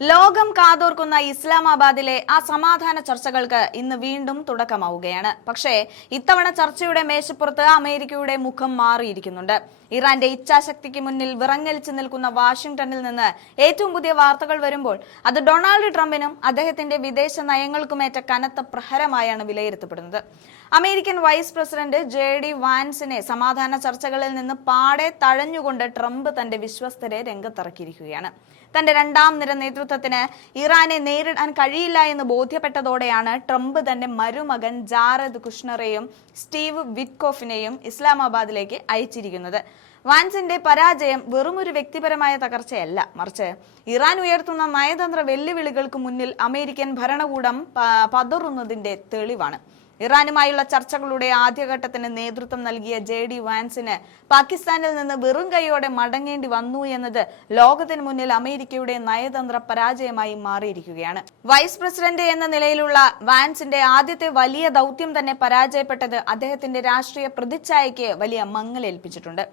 ലോകം കാതോർക്കുന്ന ഇസ്ലാമാബാദിലെ ആ സമാധാന ചർച്ചകൾക്ക് ഇന്ന് വീണ്ടും തുടക്കമാവുകയാണ്. പക്ഷേ ഇത്തവണ ചർച്ചയുടെ മേശപ്പുറത്ത് അമേരിക്കയുടെ മുഖം മാറിയിരിക്കുന്നുണ്ട്. ഇറാന്റെ ഇച്ഛാശക്തിക്ക് മുന്നിൽ വിറങ്ങലിച്ചു നിൽക്കുന്ന വാഷിംഗ്ടണിൽ നിന്ന് ഏറ്റവും പുതിയ വാർത്തകൾ വരുമ്പോൾ അത് ഡൊണാൾഡ് ട്രംപിനും അദ്ദേഹത്തിന്റെ വിദേശ നയങ്ങൾക്കുമേറ്റ കനത്ത പ്രഹരമായാണ് വിലയിരുത്തപ്പെടുന്നത്. അമേരിക്കൻ വൈസ് പ്രസിഡന്റ് JD വാൻസിനെ സമാധാന ചർച്ചകളിൽ നിന്ന് പാടെ തഴഞ്ഞുകൊണ്ട് ട്രംപ് തന്റെ വിശ്വസ്തരെ രംഗത്തിറക്കിയിരിക്കുകയാണ്. തന്റെ രണ്ടാം നിര നേതൃത്വത്തിന് ഇറാനെ നേരിടാൻ കഴിയില്ല എന്ന് ബോധ്യപ്പെട്ടതോടെയാണ് ട്രംപ് തന്റെ മരുമകൻ ജാരദ് കുഷ്ണറെയും സ്റ്റീവ് വിറ്റ്കോഫിനെയും ഇസ്ലാമാബാദിലേക്ക് അയച്ചിരിക്കുന്നത്. വാൻസിന്റെ പരാജയം വെറുമൊരു വ്യക്തിപരമായ തകർച്ചയല്ല, മറിച്ച് ഇറാൻ ഉയർത്തുന്ന നയതന്ത്ര വെല്ലുവിളികൾക്ക് മുന്നിൽ അമേരിക്കൻ ഭരണകൂടം പതറുന്നതിന്റെ തെളിവാണ്. ഇറാനുമായുള്ള ചർച്ചകളുടെ ആദ്യഘട്ടത്തിന് നേതൃത്വം നൽകിയ JD വാൻസിന് പാകിസ്ഥാനിൽ നിന്ന് വെറും കൈയോടെ മടങ്ങേണ്ടി വന്നു എന്നത് ലോകത്തിന് മുന്നിൽ അമേരിക്കയുടെ നയതന്ത്ര പരാജയമായി മാറിയിരിക്കുകയാണ്. വൈസ് പ്രസിഡന്റ് എന്ന നിലയിലുള്ള വാൻസിന്റെ ആദ്യത്തെ വലിയ ദൗത്യം തന്നെ പരാജയപ്പെട്ടത് അദ്ദേഹത്തിന്റെ രാഷ്ട്രീയ പ്രതിച്ഛായയ്ക്ക് വലിയ മങ്ങലേൽപ്പിച്ചിട്ടുണ്ട്.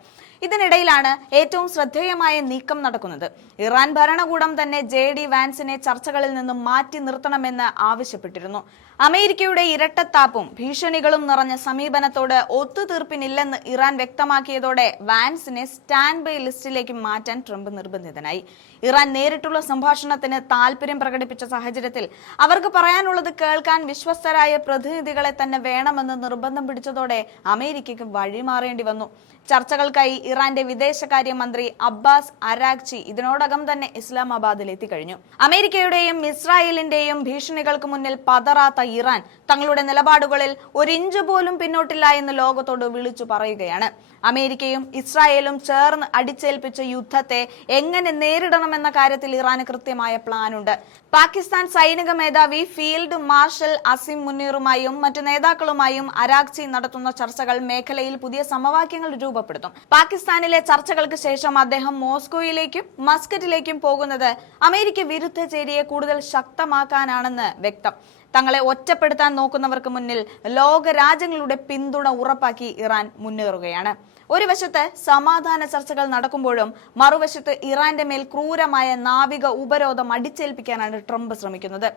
ഇതിനിടയിലാണ് ഏറ്റവും ശ്രദ്ധേയമായ നീക്കം നടക്കുന്നത്. ഇറാൻ ഭരണകൂടം തന്നെ JD വാൻസിനെ ചർച്ചകളിൽ നിന്നും മാറ്റി നിർത്തണമെന്ന് ആവശ്യപ്പെട്ടിരുന്നു. അമേരിക്കയുടെ ഇരട്ടത്താപ്പും ഭീഷണികളും നിറഞ്ഞ സമീപനത്തോട് ഒത്തുതീർപ്പിനില്ലെന്ന് ഇറാൻ വ്യക്തമാക്കിയതോടെ വാൻസിനെ സ്റ്റാൻഡ് ബൈ ലിസ്റ്റിലേക്ക് മാറ്റാൻ ട്രംപ് നിർബന്ധിതനായി. ഇറാൻ നേരിട്ടുള്ള സംഭാഷണത്തിന് താൽപര്യം പ്രകടിപ്പിച്ച സാഹചര്യത്തിൽ അവർക്ക് പറയാനുള്ളത് കേൾക്കാൻ വിശ്വസ്തരായ പ്രതിനിധികളെ തന്നെ വേണമെന്ന് നിർബന്ധം പിടിച്ചതോടെ അമേരിക്കയ്ക്ക് വഴിമാറേണ്ടി വന്നു. ചർച്ചകൾക്കായി ഇറാന്റെ വിദേശകാര്യമന്ത്രി അബ്ബാസ് അരാഗ്ചി ഇതിനോടകം തന്നെ ഇസ്ലാമാബാദിൽ എത്തിക്കഴിഞ്ഞു. അമേരിക്കയുടെയും ഇസ്രായേലിന്റെയും ഭീഷണികൾക്ക് മുന്നിൽ പതറാത്ത ഇറാൻ തങ്ങളുടെ നിലപാടുകളിൽ ഒരിഞ്ച് പോലും പിന്നോട്ടില്ല എന്ന് ലോകത്തോട് വിളിച്ചു പറയുകയാണ്. അമേരിക്കയും ഇസ്രായേലും ചേർന്ന് അടിച്ചേൽപ്പിച്ച യുദ്ധത്തെ എങ്ങനെ നേരിടണമെന്ന കാര്യത്തിൽ ഇറാന് കൃത്യമായ പ്ലാനുണ്ട്. പാകിസ്ഥാൻ സൈനിക മേധാവി ഫീൽഡ് മാർഷൽ അസിം മുനീറുമായും മറ്റു നേതാക്കളുമായും അരാഗ്ചി നടത്തുന്ന ചർച്ചകൾ മേഖലയിൽ പുതിയ സമവാക്യങ്ങൾ രൂപപ്പെടുത്തും. പാകിസ്ഥാനിലെ ചർച്ചകൾക്ക് ശേഷം അദ്ദേഹം മോസ്കോയിലേക്കും മസ്കറ്റിലേക്കും പോകുന്നത് അമേരിക്ക വിരുദ്ധ ചേരിയെ കൂടുതൽ ശക്തമാക്കാനാണെന്ന് വ്യക്തം. തങ്ങളെ ഒറ്റപ്പെടുത്താൻ നോക്കുന്നവർക്ക് മുന്നിൽ ലോക രാജ്യങ്ങളുടെ പിന്തുണ ഉറപ്പാക്കി ഇറാൻ മുന്നേറുകയാണ്. ഒരു വശത്ത് സമാധാന ചർച്ചകൾ നടക്കുമ്പോഴും മറുവശത്ത് ഇറാന്റെ മേൽ ക്രൂരമായ നാവിക ഉപരോധം അടിച്ചേൽപ്പിക്കാനാണ് ട്രംപ് ശ്രമിക്കുന്നത്.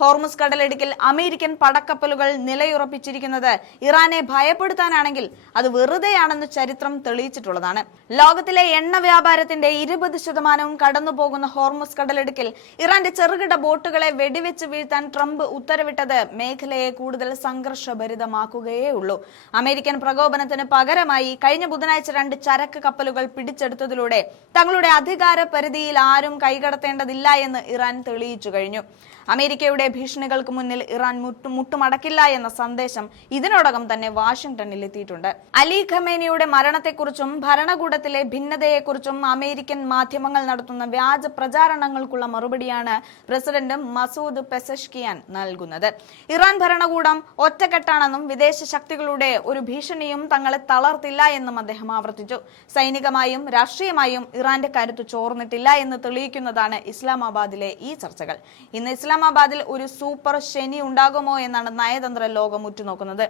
ഹോർമുസ് കടലിടുക്കിൽ അമേരിക്കൻ പടക്കപ്പലുകൾ നിലയുറപ്പിച്ചിരിക്കുന്നത് ഇറാനെ ഭയപ്പെടുത്താനാണെങ്കിൽ അത് വെറുതെയാണെന്ന് ചരിത്രം തെളിയിച്ചിട്ടുള്ളതാണ്. ലോകത്തിലെ എണ്ണ വ്യാപാരത്തിന്റെ 20% കടന്നുപോകുന്ന ഹോർമുസ് കടലിടുക്കിൽ ഇറാന്റെ ചെറുകിട ബോട്ടുകളെ വെടിവെച്ച് വീഴ്ത്താൻ ട്രംപ് ഉത്തരവിട്ടത് മേഖലയെ കൂടുതൽ സംഘർഷഭരിതമാക്കുകയേ ഉള്ളൂ. അമേരിക്കൻ പ്രകോപനത്തിന് പകരമായി കഴിഞ്ഞ ബുധനാഴ്ച 2 ചരക്ക് കപ്പലുകൾ പിടിച്ചെടുത്തതിലൂടെ തങ്ങളുടെ അധികാര പരിധിയിൽ ആരും കൈകടത്തേണ്ടതില്ല എന്ന് ഇറാൻ തെളിയിച്ചു കഴിഞ്ഞു. അമേരിക്കയുടെ ഭീഷണികൾക്ക് മുന്നിൽ ഇറാൻ മുട്ടുമടക്കില്ല എന്ന സന്ദേശം ഇതിനോടകം തന്നെ വാഷിംഗ്ടണിൽ എത്തിയിട്ടുണ്ട്. അലി ഖമേനിയുടെ മരണത്തെക്കുറിച്ചും ഭരണകൂടത്തിലെ ഭിന്നതയെക്കുറിച്ചും അമേരിക്കൻ മാധ്യമങ്ങൾ നടത്തുന്ന വ്യാജ പ്രചാരണങ്ങൾക്കുള്ള മറുപടിയാണ് പ്രസിഡന്റ് മസൂദ് പെസഷ്കിയാൻ നൽകുന്നത്. ഇറാൻ ഭരണകൂടം ഒറ്റക്കെട്ടാണെന്നും വിദേശ ശക്തികളുടെ ഒരു ഭീഷണിയും തങ്ങളെ തളർത്തില്ല എന്നും അദ്ദേഹം ആവർത്തിച്ചു. സൈനികമായും രാഷ്ട്രീയമായും ഇറാന്റെ കരുത്ത് ചോർന്നിട്ടില്ല എന്ന് തെളിയിക്കുന്നതാണ് ഇസ്ലാമാബാദിലെ ഈ ചർച്ചകൾ. ഇന്ന് ഇസ്ലാമാബാദിൽ ഒരു സൂപ്പർ ശനി ഉണ്ടാകുമോ എന്നാണ് നയതന്ത്ര ലോകം ഉറ്റുനോക്കുന്നത്.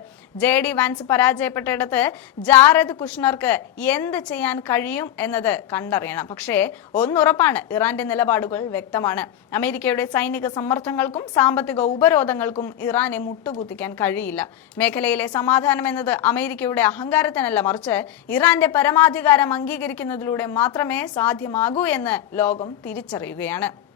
JD വാൻസ് പരാജയപ്പെട്ടിടത്ത് ജാരദ് കുഷ്ണർക്ക് എന്ത് ചെയ്യാൻ കഴിയും എന്നത് കണ്ടറിയണം. പക്ഷേ ഒന്നുറപ്പാണ്, ഇറാന്റെ നിലപാടുകൾ വ്യക്തമാണ്. അമേരിക്കയുടെ സൈനിക സമ്മർദ്ദങ്ങൾക്കും സാമ്പത്തിക ഉപരോധങ്ങൾക്കും ഇറാനെ മുട്ടുകുത്തിക്കാൻ കഴിയില്ല. മേഖലയിലെ സമാധാനം എന്നത് അമേരിക്കയുടെ അഹങ്കാരത്തിനല്ല, മറിച്ച് ഇറാന്റെ പരമാധികാരം അംഗീകരിക്കുന്നതിലൂടെ മാത്രമേ സാധ്യമാകൂ എന്ന് ലോകം തിരിച്ചറിയുകയാണ്.